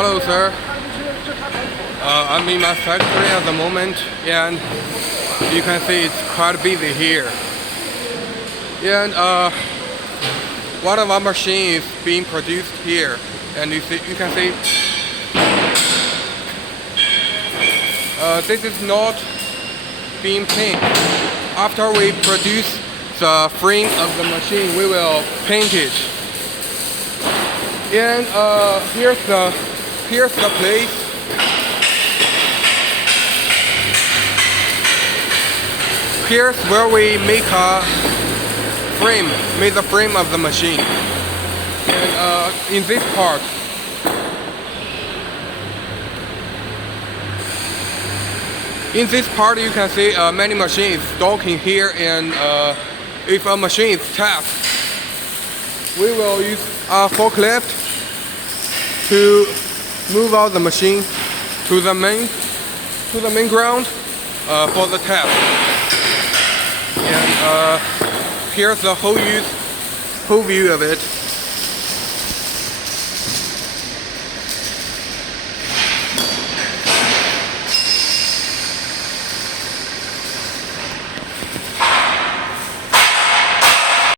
Hello, sir. I'm in my factory at the moment, and you can see it's quite busy here. And one of our machines is being produced here, and you can see this is not being painted. After we produce the frame of the machine, we will paint it. And here's the place. Here's where we make the frame of the machine. And in this part, you can see many machines docking here, and if a machine is tapped, we will use a forklift to move out the machine to the main ground for the tap. And here's the whole view of it.